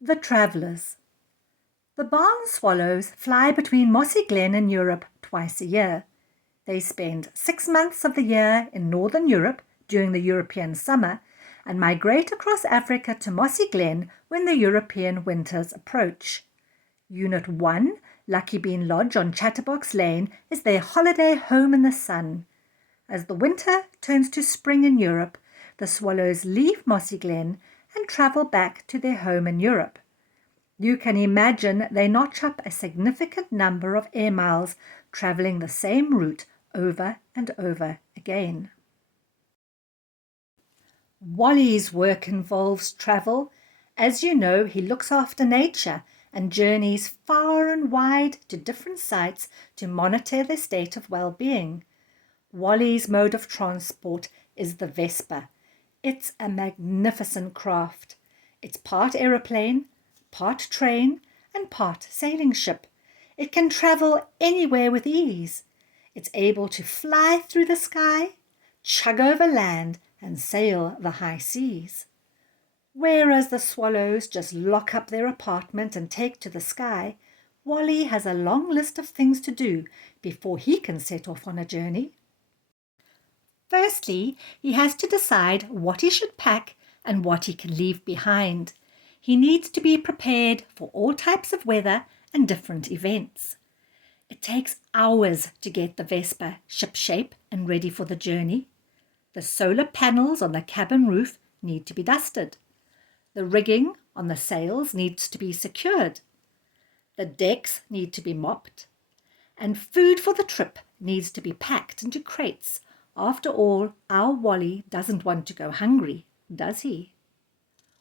The Travellers. The barn swallows fly between Mossy Glen and Europe twice a year. They spend 6 months of the year in northern Europe during the European summer and migrate across Africa to Mossy Glen when the European winters approach. Unit 1, Lucky Bean Lodge on Chatterbox Lane, is their holiday home in the sun. As the winter turns to spring in Europe, the swallows leave Mossy Glen and travel back to their home in Europe. You can imagine they notch up a significant number of air miles travelling the same route over and over again. Wally's work involves travel. As you know, he looks after nature and journeys far and wide to different sites to monitor their state of well-being. Wally's mode of transport is the Vespa. It's a magnificent craft. It's part aeroplane, part train, and part sailing ship. It can travel anywhere with ease. It's able to fly through the sky, chug over land, and sail the high seas. Whereas the swallows just lock up their apartment and take to the sky, Wally has a long list of things to do before he can set off on a journey. Firstly, he has to decide what he should pack and what he can leave behind. He needs to be prepared for all types of weather and different events. It takes hours to get the Vespa ship-shape and ready for the journey. The solar panels on the cabin roof need to be dusted. The rigging on the sails needs to be secured. The decks need to be mopped. And food for the trip needs to be packed into crates. After all, our Wally doesn't want to go hungry, does he?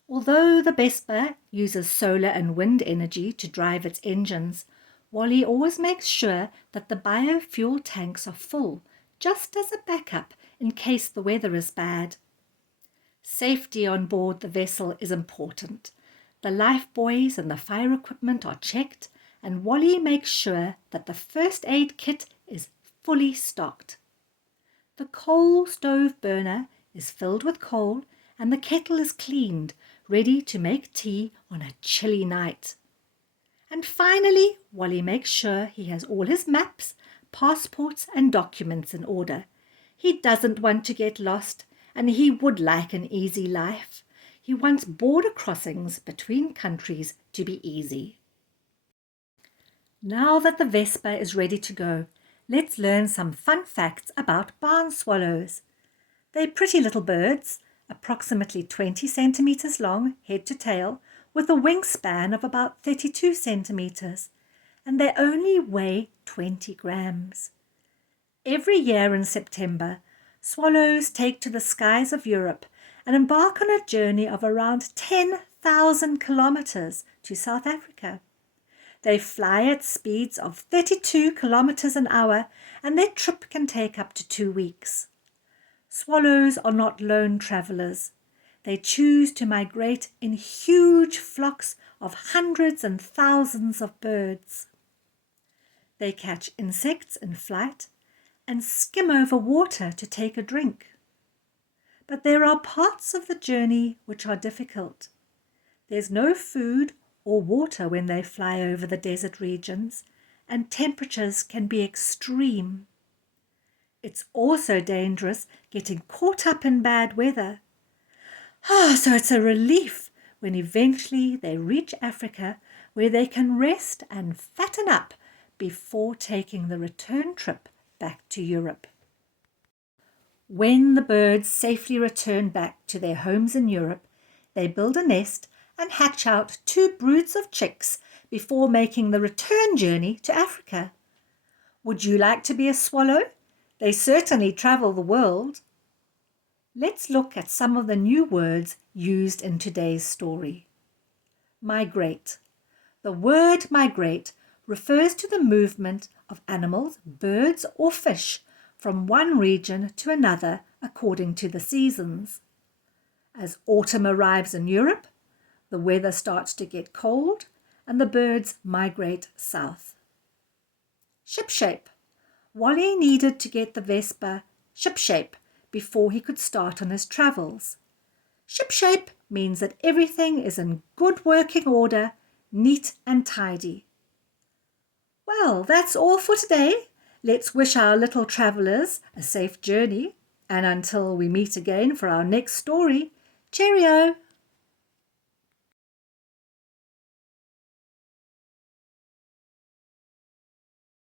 Although the Vespa uses solar and wind energy to drive its engines, Wally always makes sure that the biofuel tanks are full, just as a backup in case the weather is bad. Safety on board the vessel is important. The life buoys and the fire equipment are checked, and Wally makes sure that the first aid kit is fully stocked. The coal stove burner is filled with coal and the kettle is cleaned, ready to make tea on a chilly night. And finally, Wally makes sure he has all his maps, passports and documents in order. He doesn't want to get lost, and he would like an easy life. He wants border crossings between countries to be easy. Now that the Vespa is ready to go, let's learn some fun facts about barn swallows. They're pretty little birds, approximately 20 centimeters long, head to tail, with a wingspan of about 32 centimeters, and they only weigh 20 grams. Every year in September, swallows take to the skies of Europe and embark on a journey of around 10,000 kilometers to South Africa. They fly at speeds of 32 kilometers an hour, and their trip can take up to 2 weeks. Swallows are not lone travelers. They choose to migrate in huge flocks of hundreds and thousands of birds. They catch insects in flight and skim over water to take a drink. But there are parts of the journey which are difficult. There's no food or water when they fly over the desert regions, and temperatures can be extreme. It's also dangerous getting caught up in bad weather. So it's a relief when eventually they reach Africa, where they can rest and fatten up before taking the return trip back to Europe. When the birds safely return back to their homes in Europe, they build a nest and hatch out 2 broods of chicks before making the return journey to Africa. Would you like to be a swallow? They certainly travel the world. Let's look at some of the new words used in today's story. Migrate. The word migrate refers to the movement of animals, birds or fish from one region to another according to the seasons. As autumn arrives in Europe, the weather starts to get cold and the birds migrate south. Shipshape. Wally needed to get the Vespa shipshape before he could start on his travels. Shipshape means that everything is in good working order, neat and tidy. Well, that's all for today. Let's wish our little travellers a safe journey, and until we meet again for our next story, cheerio!